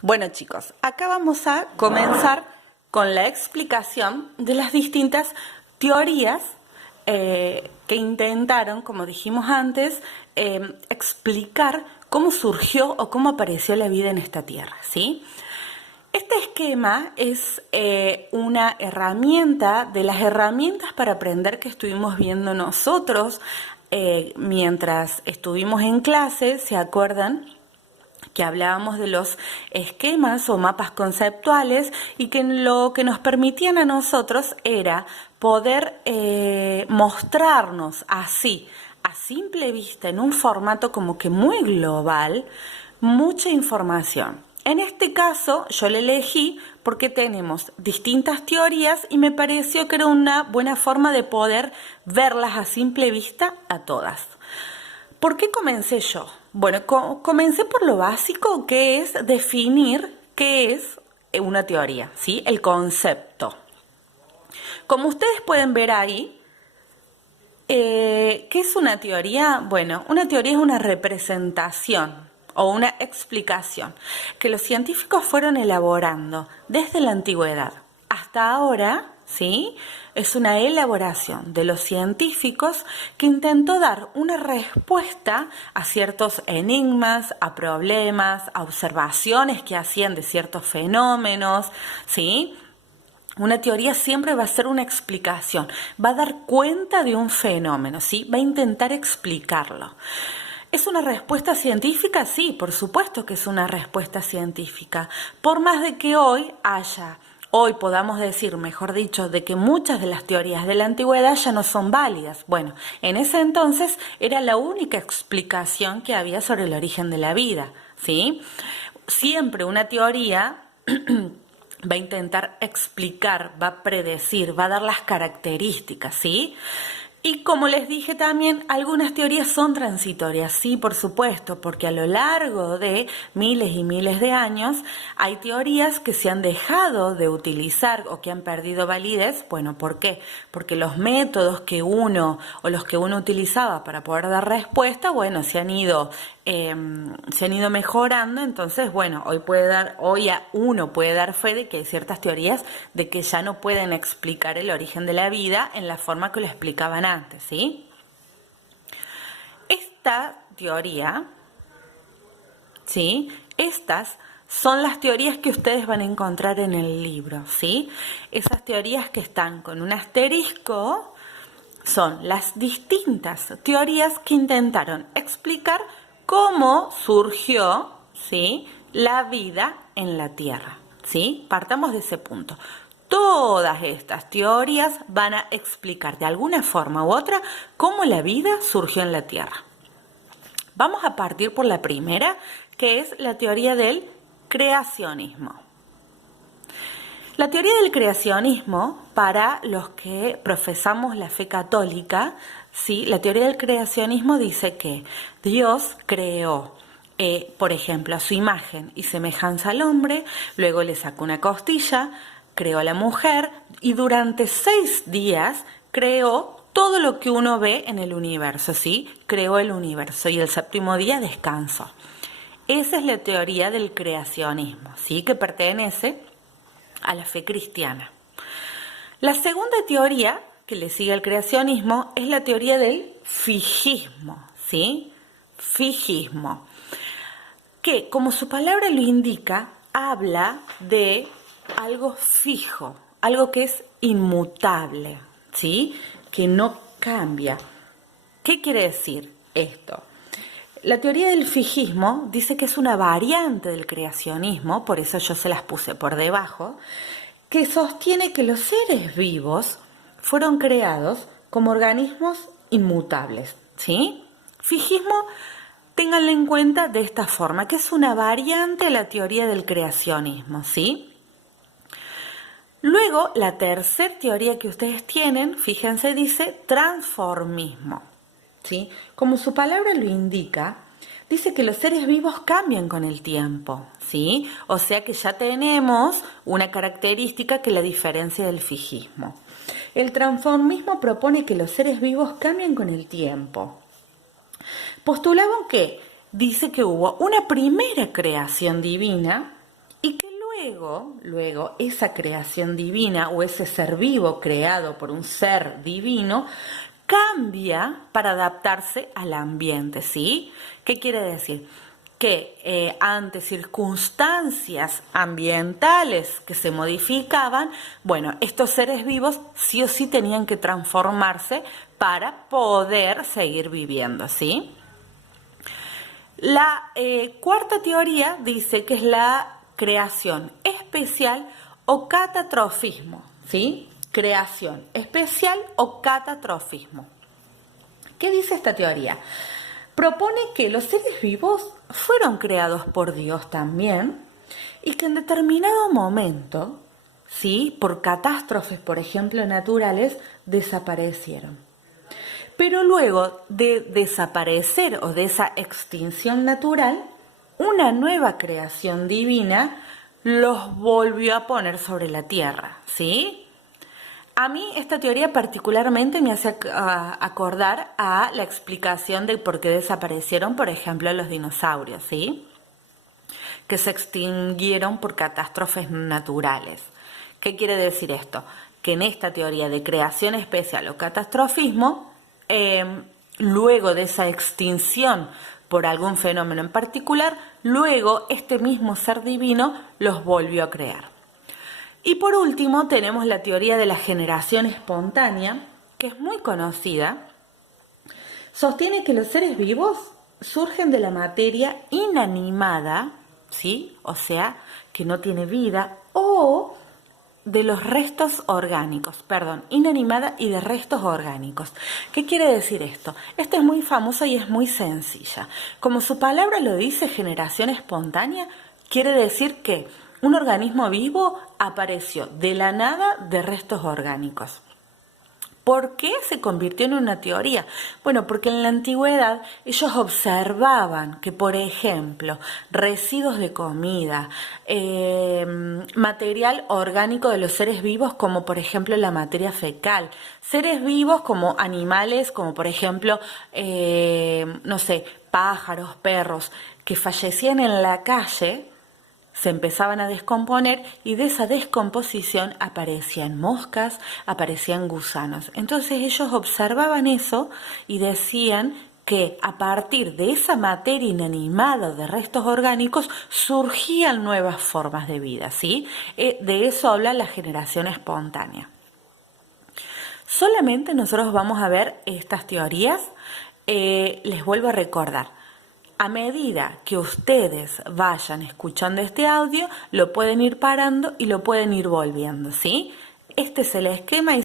Bueno chicos, acá vamos a comenzar con la explicación de las distintas teorías que intentaron, como dijimos antes, explicar cómo surgió o cómo apareció la vida en esta tierra, ¿sí? Este esquema es una herramienta de las herramientas para aprender que estuvimos viendo nosotros mientras estuvimos en clase, ¿se acuerdan? Que hablábamos de los esquemas o mapas conceptuales y que lo que nos permitían a nosotros era poder mostrarnos así, a simple vista, en un formato como que muy global, mucha información. En este caso yo le elegí porque tenemos distintas teorías y me pareció que era una buena forma de poder verlas a simple vista a todas. ¿Por qué comencé yo? Bueno, comencé por lo básico, que es definir qué es una teoría, ¿sí? El concepto. Como ustedes pueden ver ahí, ¿qué es una teoría? Bueno, una teoría es una representación o una explicación que los científicos fueron elaborando desde la antigüedad hasta ahora, ¿sí? Es una elaboración de los científicos que intentó dar una respuesta a ciertos enigmas, a problemas, a observaciones que hacían de ciertos fenómenos, ¿sí? Una teoría siempre va a ser una explicación, va a dar cuenta de un fenómeno, ¿sí? Va a intentar explicarlo. ¿Es una respuesta científica? Sí, por supuesto que es una respuesta científica. Por más de que hoy podamos decir, mejor dicho, de que muchas de las teorías de la antigüedad ya no son válidas. Bueno, en ese entonces era la única explicación que había sobre el origen de la vida, ¿sí? Siempre una teoría va a intentar explicar, va a predecir, va a dar las características, ¿sí? Y como les dije también, algunas teorías son transitorias, sí, por supuesto, porque a lo largo de miles y miles de años hay teorías que se han dejado de utilizar o que han perdido validez. Bueno, ¿por qué? Porque los métodos que uno utilizaba para poder dar respuesta, bueno, se han ido mejorando. Entonces, bueno, hoy uno puede dar fe de que hay ciertas teorías de que ya no pueden explicar el origen de la vida en la forma que lo explicaban antes, ¿sí? Esta teoría, ¿sí? Estas son las teorías que ustedes van a encontrar en el libro, ¿sí? Esas teorías que están con un asterisco son las distintas teorías que intentaron explicar cómo surgió, ¿sí?, la vida en la Tierra, ¿sí? Partamos de ese punto. Todas estas teorías van a explicar de alguna forma u otra cómo la vida surgió en la Tierra. Vamos a partir por la primera, que es la teoría del creacionismo. La teoría del creacionismo, para los que profesamos la fe católica, ¿sí? La teoría del creacionismo dice que Dios creó, por ejemplo, a su imagen y semejanza al hombre, luego le sacó una costilla, creó a la mujer y durante 6 días creó todo lo que uno ve en el universo, ¿sí? Creó el universo y el 7º día descansó. Esa es la teoría del creacionismo, ¿sí? Que pertenece a la fe cristiana. La segunda teoría que le sigue al creacionismo es la teoría del fijismo, ¿sí? Fijismo, que como su palabra lo indica, habla de algo fijo, algo que es inmutable, ¿sí? Que no cambia. ¿Qué quiere decir esto? La teoría del fijismo dice que es una variante del creacionismo, por eso yo se las puse por debajo, que sostiene que los seres vivos fueron creados como organismos inmutables, ¿sí? Fijismo, ténganlo en cuenta de esta forma, que es una variante de la teoría del creacionismo, ¿sí? Luego, la tercera teoría que ustedes tienen, fíjense, dice transformismo, ¿sí? Como su palabra lo indica, dice que los seres vivos cambian con el tiempo, ¿sí? O sea que ya tenemos una característica que la diferencia del fijismo. El transformismo propone que los seres vivos cambian con el tiempo. Postulaban que dice que hubo una primera creación divina Luego, esa creación divina o ese ser vivo creado por un ser divino cambia para adaptarse al ambiente, ¿sí? ¿Qué quiere decir? Que ante circunstancias ambientales que se modificaban, bueno, estos seres vivos sí o sí tenían que transformarse para poder seguir viviendo, ¿sí? La cuarta teoría dice que es la creación especial o catastrofismo, ¿sí? Creación especial o catastrofismo. ¿Qué dice esta teoría? Propone que los seres vivos fueron creados por Dios también y que en determinado momento, ¿sí? Por catástrofes, por ejemplo, naturales, desaparecieron. Pero luego de desaparecer o de esa extinción natural, una nueva creación divina los volvió a poner sobre la tierra, ¿sí? A mí esta teoría particularmente me hace acordar a la explicación de por qué desaparecieron, por ejemplo, los dinosaurios, ¿sí? Que se extinguieron por catástrofes naturales. ¿Qué quiere decir esto? Que en esta teoría de creación especial o catastrofismo, luego de esa extinción por algún fenómeno en particular, luego este mismo ser divino los volvió a crear. Y por último tenemos la teoría de la generación espontánea, que es muy conocida. Sostiene que los seres vivos surgen de la materia inanimada, ¿sí? O sea, que no tiene vida, o de los restos orgánicos, inanimada y de restos orgánicos. ¿Qué quiere decir esto? Esto es muy famoso y es muy sencilla. Como su palabra lo dice, generación espontánea, quiere decir que un organismo vivo apareció de la nada de restos orgánicos. ¿Por qué se convirtió en una teoría? Bueno, porque en la antigüedad ellos observaban que, por ejemplo, residuos de comida, material orgánico de los seres vivos, como por ejemplo la materia fecal, seres vivos como animales, como por ejemplo, pájaros, perros, que fallecían en la calle, se empezaban a descomponer y de esa descomposición aparecían moscas, aparecían gusanos. Entonces ellos observaban eso y decían que a partir de esa materia inanimada de restos orgánicos surgían nuevas formas de vida, ¿sí? De eso habla la generación espontánea. Solamente nosotros vamos a ver estas teorías. Les vuelvo a recordar. A medida que ustedes vayan escuchando este audio, lo pueden ir parando y lo pueden ir volviendo, ¿sí? Este es el esquema.